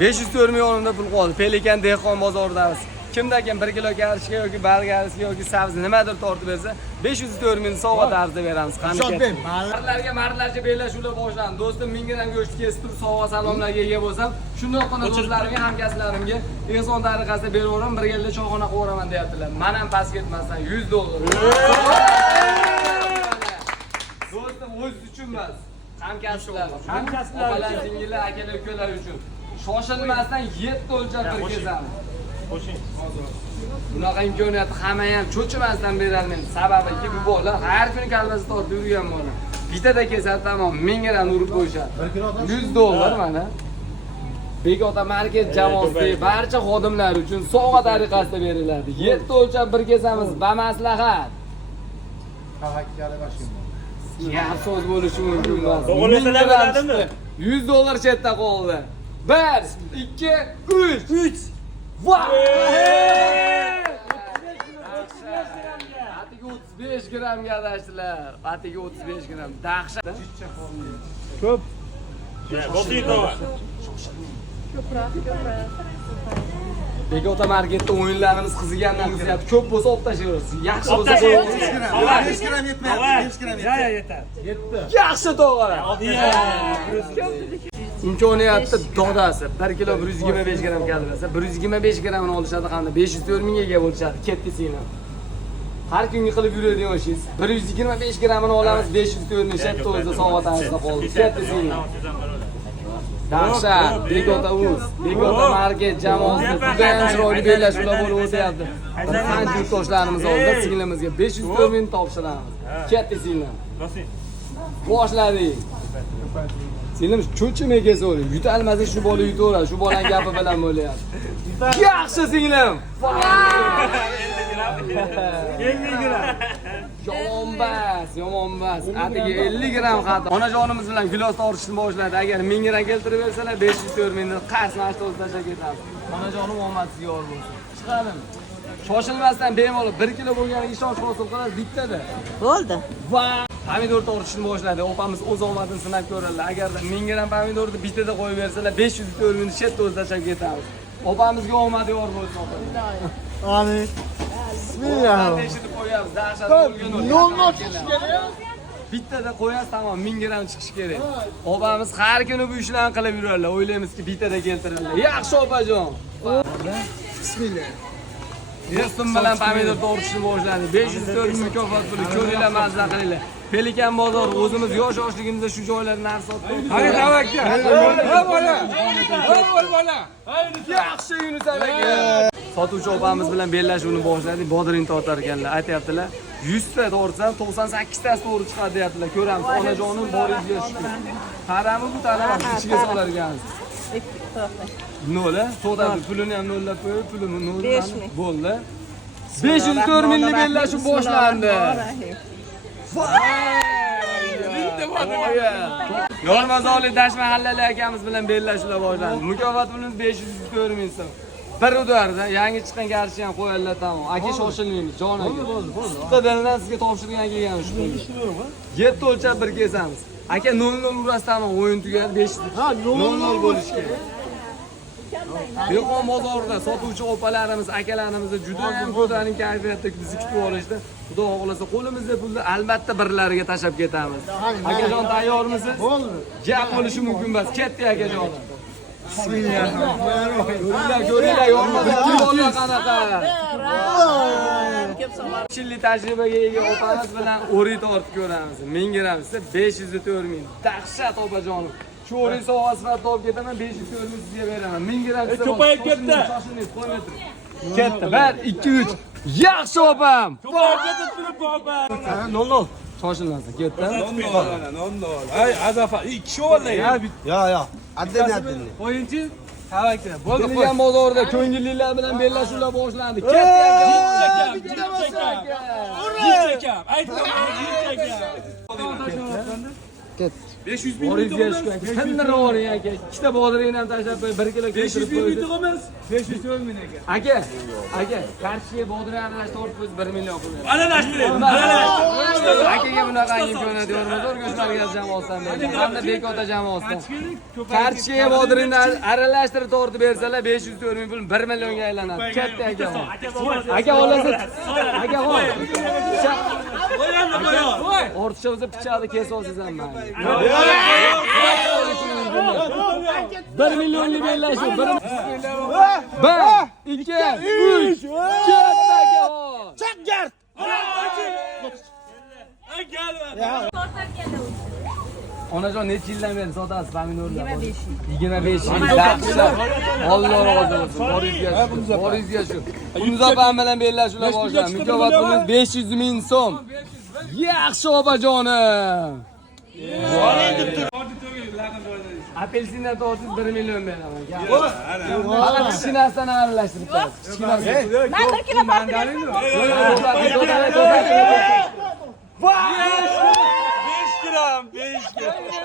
504 millionda pul qoldi. Pelikan dehqon bozoridamiz. Kimdakin 1 kilo karishga yoki balgarishga yoki sabzi nimadir tortib bersa, 504 ming sovg'a tarzida beramiz. Qani ket. Mardlarga bellashuvlar boshlandi. Do'stim, 1000 gram go'sht kesib turib sovg'a salomlarga ega bo'lsam, shundoqqina do'stlarimga, hamkasblarimga ehson tariqasida beraveram, birgalikda choyxona quraman deyaptilar. Men ham past ketmasdan $100. Do'stim, o'z uchun emas. Hamkasblar, opalar, singillar, akalar, ukalar uchun. Shoshilmasdan 7 o'lchab bir kezamiz. Bunaqa imkoniyatni hamma ham cho'chimasdan berolmaydi. Sababi bu bolalar har kuni kalbasi tortib yurgan bola. Bitada kelsa tamom 1000 gram urib qo'yishadi. $100 mana. Begota market jamoasi barcha xodimlar uchun sovg'a tariqasida beriladi. 7 o'lchab bir kezamiz, bamaslahat. Gap so'z bo'lishi mumkin emas. To'g'rilasalar bo'ladimi? $100 chetda qoldi. 1, 2, 3. Vay! Atiga 35 gramga adashdilar. Atiga 35 gram. Dahshat. Ko'p. Bo'lsin to'g'ri. Begota marketda o'yinlarimiz qizigandan qizyapti. Ko'p bo'lsa olib tashlaymiz. Yaxshi bo'lsa 5 gram yetmayapti. 5 gram Ya yetar. Yaxshi to'g'ri. İmkoniyatda dodasi 1 kilo 125 gram kaloriyasi, 125 gramini olishadi hamda 504 mingga ega bo'lishadi. Kettisini. Har kungi qilib yuradigan ishingiz. 125 gramini olamiz, 504 ni shetda o'zida sovg'a tarzida qoldi. Kettisini. Dahshat, Begota uz, Begota market jamoasi juda ham chiroyli bellashuvlar bo'lib o'tyapti. Qancha yurtdoshlarimiz oldida singlimizga 504 ming topshiramiz. Kettisini. Boshladik. Singlim cho'chimay kelsa-o'ling, yutalmasa shu bola yutaveradi, shu bolaning gapi bilan bo'lyapti. Yaxshi singlim. Yomon bas. Atiga 50 gram qati. Onajonimiz bilan gilos tortishni boshladi. Agar 1000 gram keltirib bersalar, 504 mingni qars mashto'z tashlab ketamiz. Onajonim omadsiz yor bo'lsin. Chiqadim. Shoshilmasdan bemalol 1 kilo bo'lganiga ishonch hosil qilasiz bittada. Bo'ldi. Va pomidor tortishni boshladi. Opamiz o'z omadini sinab ko'radilar. Agarda 1000 gram pomidorni bitada qo'yib bersalar, 504 mingni chetda o'z tashlab ketamiz. Opamizga omad yor bo'lsin. Amin. Bismillah. Qo'yamiz. Dahshat bo'lgan bittada qo'yasiz, tamom 1000 gram chiqishi kerak. Opamiz har kuni bu ishlarni qilib yuradilar. O'ylaymizki, bitada keltiradilar. Yaxshi opajon. Bismillah. Do'stim bilan pomidor tortishni boshladi. 504 ming mukofot puli, ko'ringlar, mazza qilinglar. Pelikan bozor, o'zimiz yoshligimizda shu joylarda narsa sotdik. Hadi davakka. Ha bola. Yaxshi Yunus aka. Sotuvchi opamiz bilan bellashuvni boshladik. Bodring tortar ekanlar. Aytayaptilar, 100 ta tortsam 98 tasi to'g'ri chiqadi deyaptilar. Ko'ramiz, onajonim boringizga shukur. Qarami bu talabani ichiga solar ekansiz. Nola, to'g'ri, pulini ham nollab qo'yib, pulini nola bo'ldi. 504 mingni bellashuv boshlandi. Yormazorlik Dash mahallali akamiz bilan bellashuvlar boshlandi. Mukofot pulimiz 504 ming so'm. Bir udarda yangi chiqqan garchi ham qo'yadilar, tamom. Aka shoshilmaymiz, jon aka. Sidqidildan sizga topshirgan kelgan shu. 7 o'lchab bir kesamiz. Aka 0-0 urasiz, tamom, o'yin tugadi, 5 0-0 bo'lishi kerak. Dehqon bozorida sotuvchi opalarimiz, akalarimiz juda ham ko'tarin kayfiyatda bizni kutib olishdi. Xudo xohlasa qo'limizda pulni albatta birlariga tashab ketamiz. Akajon, tayyormisiz? Bo'ldi. Gap bo'lishi mumkin emas. Ketdi akajon. Bismillah. Ko'ringlar, yormadi. Bola qanaqa? Chilli tajribaga ega opamiz bilan o'ri tortib ko'ramiz. 1000 gram esa 504 ming. Dahshat opajonim. Shu o'ri sovg'a sifatida olib ketaman, 504 ming sizga beraman. 1000 gram esa ko'payib ketdi. Ketdi. 1, 2, 3. Yaxshi opam. Ko'payib ketib turib opa. 0-0. Shoshilmasdan ketdi. Ay azafa 2 o'g'illar. Ya. Addini. O'yinchi havakda. Bo'ldi. Pelikan bozorida ko'ngillilar bilan bellashuvlar boshlandi. Ketdi aka. Aytdim, Ketdi. 500 bin Boris lira yaşkan. Sen ne ro'ring aka? Ikkita bodringni ham tashlab qo'yib 1 kilo 500 bin lira emas. 510 bin aka. Aka, Qarshiga bodring aralash tortib 1 million pul beradi. Aralashtiring. Akaga bunaqa imkoniyat yo'qmi? O'rganish markazi jamoasidan berdi. Hamda Bekota jamoasidan. Qarshiga bodringni aralashtirib tortib bersalar 504 ming pul 1 millionga aylanadi. Katta aka. Aka olasiz. Aka qo'y. Ortiqcha bo'lsa pichoqni kesib olsangiz ham mayli. 1 millionlik bellashuv. 1 2 3 katta aka. Çak gert. Onajon necha yildan beri sotasiz pomidorlar? 25 yil. Yaxshilar. Alloh rozi bo'lsin. Boringizga shu. Muzaffar bilan bellashuvlar boshlandi. Mukofot pulimiz 500 ming so'm. Yaxshi opajonim. Apelsindan tortib 1 million beraman. Faqat kichkinasidan aralashtirib berasiz. Kichkinasi. Ben 1 kilo patatesini 5 gram, 5 gram.